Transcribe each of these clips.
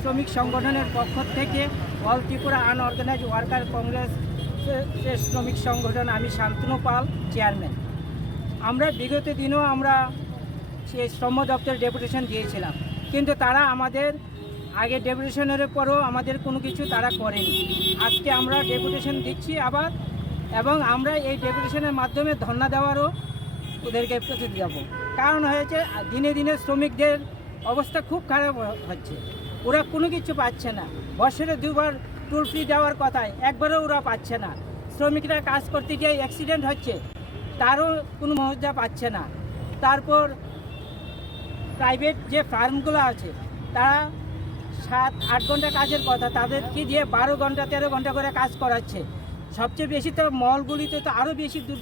শ্রমিক সংগঠনের পক্ষ থেকে all Tripura unorganised worker congress শ্রমিক সংগঠন আমি শান্তনু পাল চেয়ারম্যান আমরা বিগত দিনও আমরা সেই শ্রম দপ্তরের ডেপুটেশন দিয়েছিলাম কিন্তু তারা আমাদের আগে ডেপুটেশনের পরও আমাদের কোনো কিছু তারা করেনি আজকে আমরা ডেপুটেশন দিচ্ছি আবার এবং আমরা এই ডেপুটেশনের মাধ্যমে ধর্না দেওয়ারও ওদেরকে প্রস্তুতি দেবো কারণ হয়েছে দিনে দিনে শ্রমিকদের অবস্থা খুব খারাপ হচ্ছে ওরা কোনো কিছু পাচ্ছে না বছরে দুবার টোল ফ্রি দেওয়ার কথায় একবারও ওরা পাচ্ছে না শ্রমিকরা কাজ করতে গিয়ে অ্যাক্সিডেন্ট হচ্ছে তারও কোনো মহজা পাচ্ছে না তারপর প্রাইভেট যে ফার্মগুলো আছে তারা সাত আট ঘন্টা কাজের কথা তাদেরকে দিয়ে বারো ঘন্টা তেরো ঘন্টা করে কাজ করাচ্ছে সবচেয়ে বেশি তো মলগুলিতে তো আরও বেশি দূর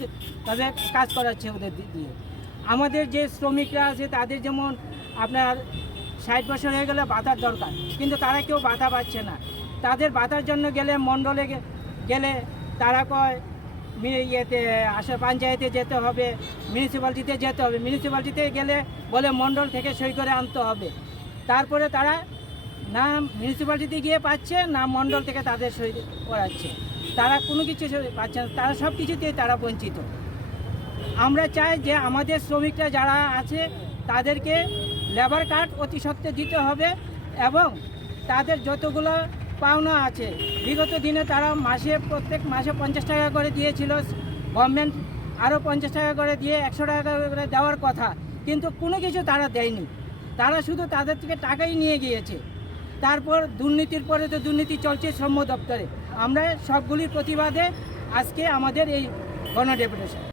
তাদের কাজ করাচ্ছে ওদের দিয়ে আমাদের যে শ্রমিকরা আছে তাদের যেমন আপনার ষাট বছর হয়ে গেলে বাতার দরকার কিন্তু তারা কেউ বাতা পাচ্ছে না তাদের বাতার জন্য গেলে মণ্ডলে গেলে তারা কয় ইয়েতে আসে পঞ্চায়েতে যেতে হবে মিউনিসিপ্যালিটিতে যেতে হবে মিউনিসিপ্যালিটিতে গেলে বলে মণ্ডল থেকে সই করে আনতে হবে তারপরে তারা না মিউনিসিপ্যালিটিতে গিয়ে পাচ্ছে না মণ্ডল থেকে তাদের সই করাচ্ছে তারা কোনো কিছু পাচ্ছে না তারা সব কিছুতেই তারা বঞ্চিত আমরা চাই যে আমাদের শ্রমিকরা যারা আছে তাদেরকে লেবার কার্ড অতি সত্ত্বে দিতে হবে এবং তাদের যতগুলো পাওনা আছে বিগত দিনে তারা মাসে প্রত্যেক মাসে পঞ্চাশ টাকা করে দিয়েছিল গভর্নমেন্ট আরও পঞ্চাশ টাকা করে দিয়ে একশো টাকা করে দেওয়ার কথা কিন্তু কোনো কিছু তারা দেয়নি তারা শুধু তাদের থেকে টাকাই নিয়ে গিয়েছে তারপর দুর্নীতির পরে তো দুর্নীতি চলছে শ্রম দপ্তরে আমরা সবগুলির প্রতিবাদে আজকে আমাদের এই গণ ডেপুটেশন